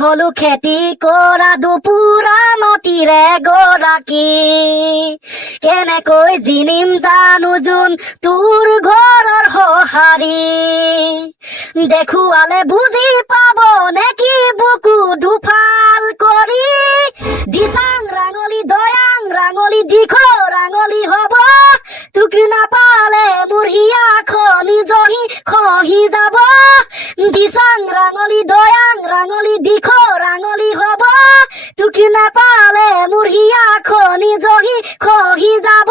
হলো খেতি কৰা দুপুৰা মতিৰে গৰাকী কেনেকৈ জিনিম জানো যোন তোৰ ঘৰৰ সঁহাৰি দেখুৱালে বুজি পাব নেকি বুকু দুফাল কৰি দিচাং ৰাঙলী দয়াং ৰাঙলী দিখো ৰাঙলী হ'ব তোক নাপালে মোৰ হিয়া খনি জহি খহি যাব দিচাং ৰাঙলী দয়াং ৰাঙলী দিখো ৰাঙলী হ'ব তোক নাপালে মোৰ হিয়া খনি জহি খহি যাব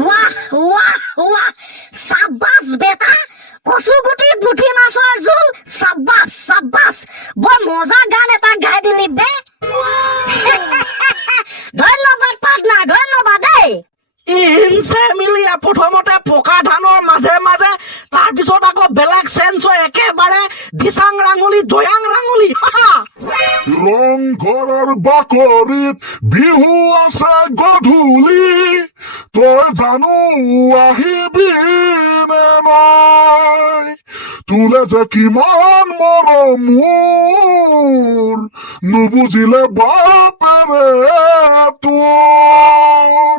ৱাহ ৱাহ ৱাহ সাব্বাস বেটা কচুগুটি পুঠি মাছৰ জোল সাব্বাস সাব্বাস বৰ মজা গান এটা গাই দিলি বে ধন্যবাদ পাৰ্টনাৰ ধন্যবাদ দেই ইনছে মিলিয়া প্ৰথমতে পকা ধানৰ মাজে মাজে তাৰপিছত আকৌ বেলেগ চেঞ্চ একেবাৰে দিচাং ৰাঙলী দয়াং ৰাঙলী ৰংঘৰৰ বাকৰিত বিহু আছে গধূলি তই জানো আহিবি নে নাই তোলে যে কিমান মৰম মোৰ নুবুজিলে বাপেৰে তোৰ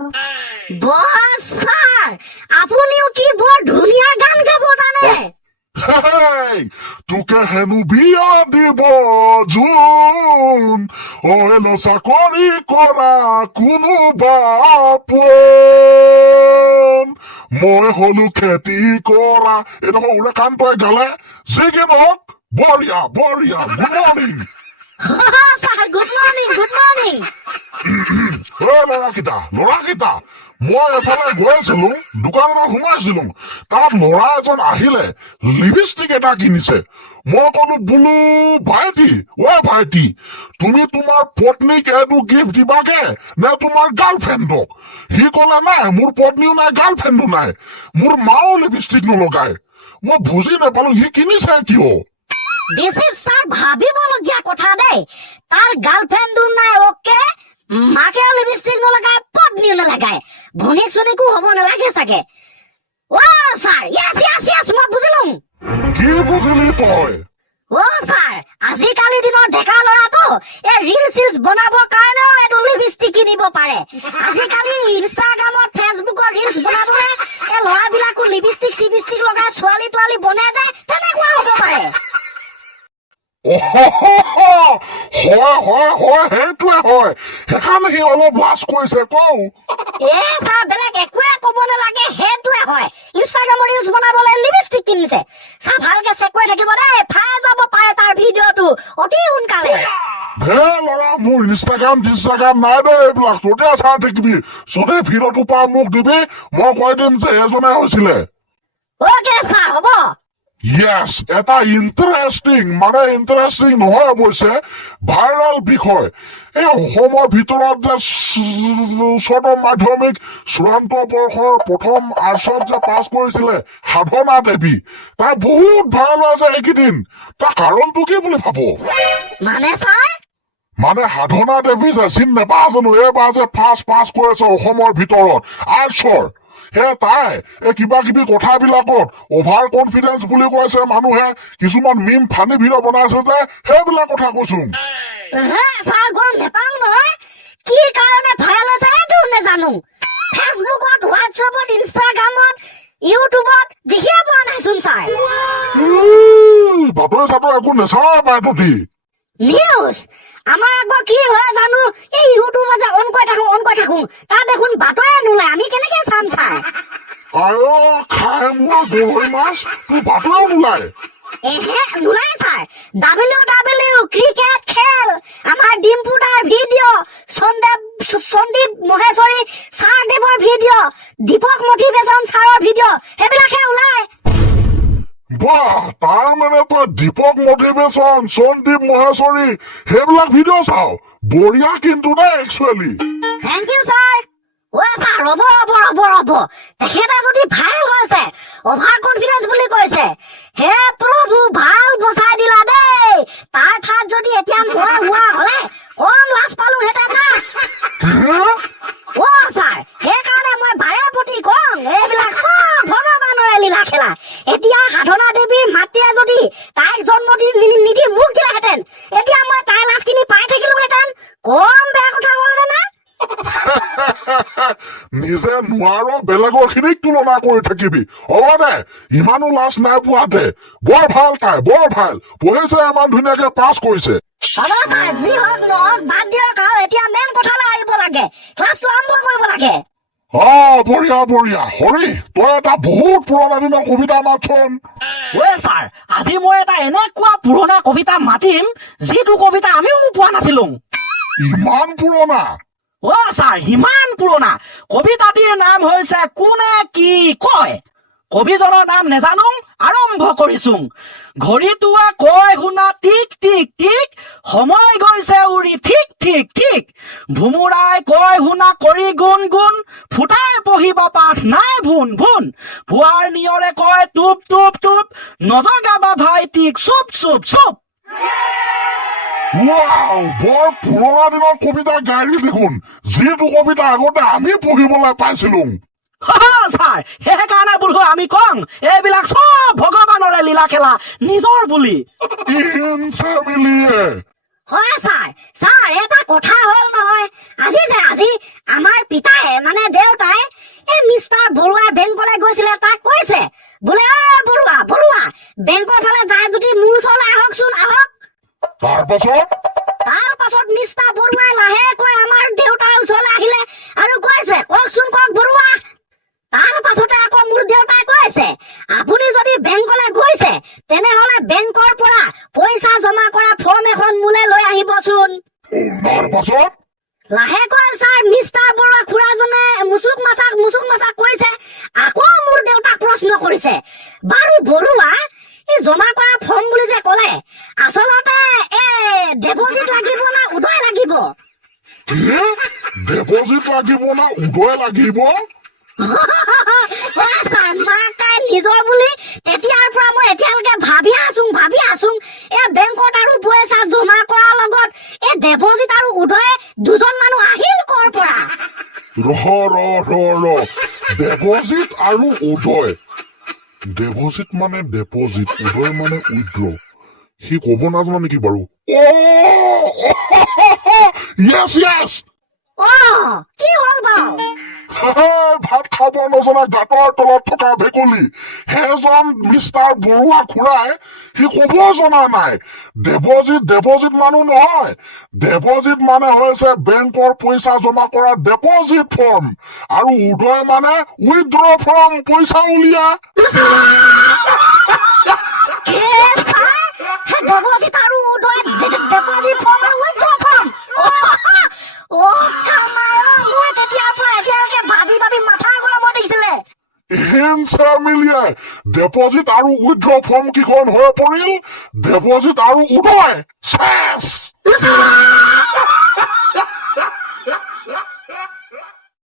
বস স্যাৰ আপুনিও কি বৰ ধুনীয়া গান গাব জানে তোকে হেনো বিয়া দিব যোন অইল চাকৰি কৰা কোনো বাপন মই হলো খেতি কৰা এইটো ওলে কাম তই গালে যি কি নহওক বঢ়িয়া বঢ়িয়া good morning sir good morning ল'ৰাকেইটা মই এফালে গৈ আছিলো দোকান এটাত সোমাইছিলো তাত ল'ৰা এজন আহিলে লিপষ্টিক এটা কিনিছে মই কলো বোলো ভাইটি ভাইটি তুমি তোমাৰ পত্নীক এইটো গিফ্ট দিবাগে নে তোমাৰ গাৰ্লফ্ৰেণ্ডক সি কলে নাই মোৰ পত্নীও নাই গাৰ্লফ্ৰেণ্ডো নাই মোৰ মাও লিপষ্টিক নলগায় মই বুজি নাপালো সি কিনিছে কিয় দিস ইজ স্যার ভাবিবলগীয়া কথা দেই তাৰ গাৰ্লফ্ৰেণ্ডো নাই ওকে মাকেও লিপষ্টিক নলগায় পত্নীও নলগায় ভনীক চনীকো হ'ব নালাগে চাগে ও স্যার ইয়েস মই বুজিলো কি বুজিলি তই ও স্যার আজিকালি দিনৰ ডেকা ল'ৰাটো এই ৰিলছ বনাবৰ কাৰণেও এইটো লিপষ্টিক কিনিব পাৰে আজিকালি ইনষ্টাগ্ৰামত ফেচবুকত ৰিলছ বনাবলৈ এই ল'ৰাবিলাকো লিপষ্টিক চিপষ্টিক লগাই ছোৱালী তোৱালী বনাই যায় তেনেকুৱা হ'ব পাৰে হয় সেইটোৱে হয় সেইকাৰণে সি অলপ লাজ কৰিছে কওঁ স্যাৰ বেলেগ একোৱে ক'ব নালাগে সেইটোৱে হয় ইনষ্টাগ্ৰামৰ ৰিলছ বনাবলৈ লিপষ্টিক কিনিছে স্যাৰ ভালকে চেক কৰি থাকিব দেই ফাই যাব পাৰে তাৰ ভিডিঅ'টো অতি সোনকালে হে ল'ৰা মোৰ ইনষ্টাগ্ৰাম নাই দে এইবিলাক ততে চাই থাকিবি যদি ভিডিঅ'টো পা মোক দিবি মই কৈ দিম যে এজনে হৈছিলে অ'কে স্যাৰ হ'ব Yes, এটা ইণ্টাৰেষ্টিং নহয় অৱশ্যে ভাইৰেল বিষয় এই অসমৰ ভিতৰত যে উচ্চতৰ মাধ্যমিক চূড়ান্ত বৰ্ষৰ প্ৰথম আৰ্টছত যে পাছ কৰিছিলে সাধনা দেৱী তাই বহুত ভাইৰেল হৈছে এইকেইদিন তাৰ কাৰণটো কি বুলি ভাবো মানে সাধনা দেৱী যে চিন নেপাওঁ জানো এইবাৰ যে ফাৰ্ষ্ট পাছ কৰিছে অসমৰ ভিতৰত আৰ্টছৰ তাই এই কিবা কিবি কথাবিলাকত অভাৰ কনফিডেন্স বুলি কৈছে মানুহে কিছুমান মিম ফানি ভিডিঅ' বনাইছে যে সেইবিলাক কথা কৈছো কি কাৰণে ভাইৰেল হৈছে এইটো নেজানো ফেচবুকত হোৱাটছএপত ইনষ্টাগ্ৰামত ইউটিউবত দেখিয়ে পোৱা নাইচোন ছাৰ বাতৰি চাতৰি একো নেচাওঁ বাইদেউটি নিউজ আমাৰ আকৌ কি হয় জানো এই ইউটিউবত যে অন কৰি থাকো তাত দেখোন বাতৰি নোলায় আমি কেনেকে চাম ছাৰ খাই মোৰ গৰৈ মাছ তোৰ বাতৰিও নোলায় নোলায় ছাৰ WW ক্ৰিকেট খেল আমাৰ ডিম্পু দাৰ ভিডিঅ' সন্দীপ মহেশ্বৰী ছাৰ দেৱৰ ভিডিঅ' দীপক মটিভেশ্যন ছাৰৰ ভিডিঅ' সেইবিলাকে ওলায় বাহ তাৰ মানে তই দীপক মটিভেশ্যন সন্দীপ মহেশ্বৰী সেইবিলাক ভিডিঅ' চাও বঢ়িয়া কিন্তু দেই actually thank you sir sir ৰ'ব তেখেতে যদি ভাইৰেল হৈছে অভাৰ কনফিডেন্স বুলি কৈছে হে প্ৰভু ভাল বচাই দিলা দেই তাৰ ঠাইত যদি এতিয়া মই হোৱা হলে কম লাজ পালোহেঁতেন না ছাৰ সেইকাৰণে মই বাৰে প্ৰতি কম এইবিলাক চব ভগৱানৰে লীলা খেলা এতিয়া সাধনা দেৱীৰ মাতৃয়ে যদি তাইক নিজে নোৱাৰ বেলেগৰ খিনিক তুলনা কৰি থাকিবি হ'ব দে ইমানো লাজ নাই পোৱা দে বৰ ভাল তাই বৰ ভাল পঢ়িছে ইমান ধুনীয়াকে পাছ কৰিছে হ'ব ছাৰ যি হওক নহওক বাদ দিয়ক আৰু এতিয়া মেইন কথালৈ আহিব লাগে ক্লাছটো আৰম্ভ কৰিব লাগে বঢ়িয়া বঢ়িয়া হৰি তই এটা বহুত পুৰণা দিনৰ কবিতা মাতচোন ছাৰ আজি মই এটা এনেকুৱা পুৰণা কবিতা মাতিম যিটো কবিতা আমিও পোৱা নাছিলো ইমান পুৰণা ছাৰ সিমান পুৰণা কবিতাটিৰ নাম হৈছে কোনে কি কয় কবিজনৰ নাম নেজানো আৰম্ভ কৰিছো ঘড়ীটোৱে কয় শুনা টিক টিক টিক সময় গৈছে উৰি ঠিক ঠিক ঠিক ভুমুৰাই কয় শুনা কৰি গুণ গুণ ফুটাই পঢ়িবা পাঠ নাই ভুন ভুন পুৱাৰ নিয়ৰে কয় টুপ টুপ টুপ নজগাবা ভাইটিক চুপ চুপ চুপ বৰ পুৰণা দিনৰ কবিতা গাড়ী দেখোন যিটো কবিতা আগতে আমি পঢ়িবলৈ পাইছিলো ছাৰ সেইকাৰণে বোলো আমি কম এইবিলাক চব ভগৱানৰে লীলা খেলা নিজৰ বুলি হয় ছাৰ এটা কথা হ'ল নহয় আজি আমাৰ পিতায়ে মানে দেউতাই এই মিষ্টাৰ বৰুৱাই বেংকলৈ গৈছিলে তাক কৈছে বোলে বৰুৱা বেংকৰ ফালে যায় যদি মোৰ ওচৰলৈ আহকচোন আহক তাৰ পাছত মিষ্টাৰ বৰুৱাই লাহেকৈ আমাৰ দেউতাৰ ওচৰলৈ আহিলে আৰু কৈছে কওকচোন কওক বৰুৱা তাৰ পাছতে আকৌ মোৰ দেউতাই কৈছে আপুনি যদি বেংকলৈ গৈছে তেনেহলে বেংকৰ পৰা পইচা জমা কৰা ফৰ্ম এখন মোলৈ লৈ আহিবচোন লাহেকৈ ছাৰ মিষ্টাৰ বৰুৱা খুৰাজনে মুচুক মাছাক কৈছে আকৌ মোৰ দেউতাক প্ৰশ্ন কৰিছে বাৰু বৰুৱা এই জমা কৰা ফৰ্ম বুলি যে ক'লে আচলতে ডিপজিট লাগিব না উদয় লাগিব ডিপজিট লাগিব না উদয় লাগিব নিজৰ বুলি তেতিয়াৰ পৰা মই এতিয়ালৈকে ভাবি আছো বেংকত আৰু পইচা জমা কৰাৰ লগত ডিপজিট আৰু উদয় দুজন মানুহ আহিল কৰ পৰা ডিপজিট আৰু উদয় ডিপজিট মানে ডিপজিট উদয় মানে উইথড্ৰ সি ক'ব নাজানা নেকি বাৰু কি হ'ল বাৰু ভাত খাব নজনা গাঁতৰ তলত থকা ভেকুলী সেইজন মিষ্টাৰ বৰুৱা খুৰাই সি ক'ব জনা নাই ডিপজিট মানুহ নহয় ডিপজিট মানে হৈছে বেংকৰ পইচা জমা কৰা ডিপজিট ফৰ্ম আৰু উদয় মানে উইথড্ৰ ফৰ্ম পইচা উলিয়া ডিপজিট আৰু উদয় ডিপজিট ফৰ্ম আৰু উইথড্ৰ ফৰ্ম মই তেতিয়াৰ পৰা এতিয়ালৈকে ভাবি মাথা গৰম দিছিলে ডিপজিট আৰু উইথড্ৰ ফৰ্ম কিখন হৈ পৰিল ডিপজিট আৰু উদয়